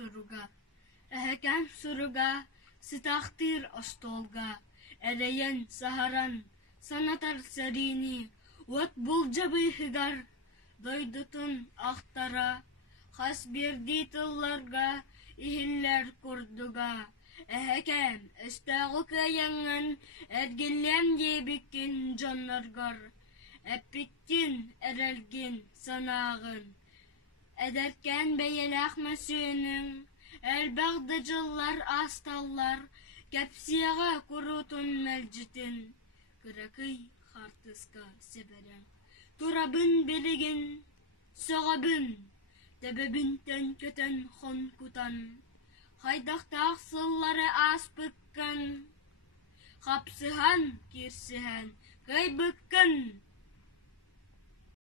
суруга. Эхекем суруга, ситахтир остолга. Эреен сахаран, санатар сарини, вот булжабы хигар, дойдутун ахтара, хас берди тылларга, ихиллер курдуга. Эхекем, эстагы каяңын, эргелем дебиккин жоннаргар, эппиттин эрелгин санагын. Эдеркен бейелах мәсүнің, әлбәғді жыллар асталлар, кәпсияға құрутун мәлжітін, кірәкүй хартыска себерен. Турабын белігін, соғабын, тәбәбінтен көтен хон кутан, хайдақтақ сыллары ас бүккін, қапсыхан, керсіхан, кай бүккін.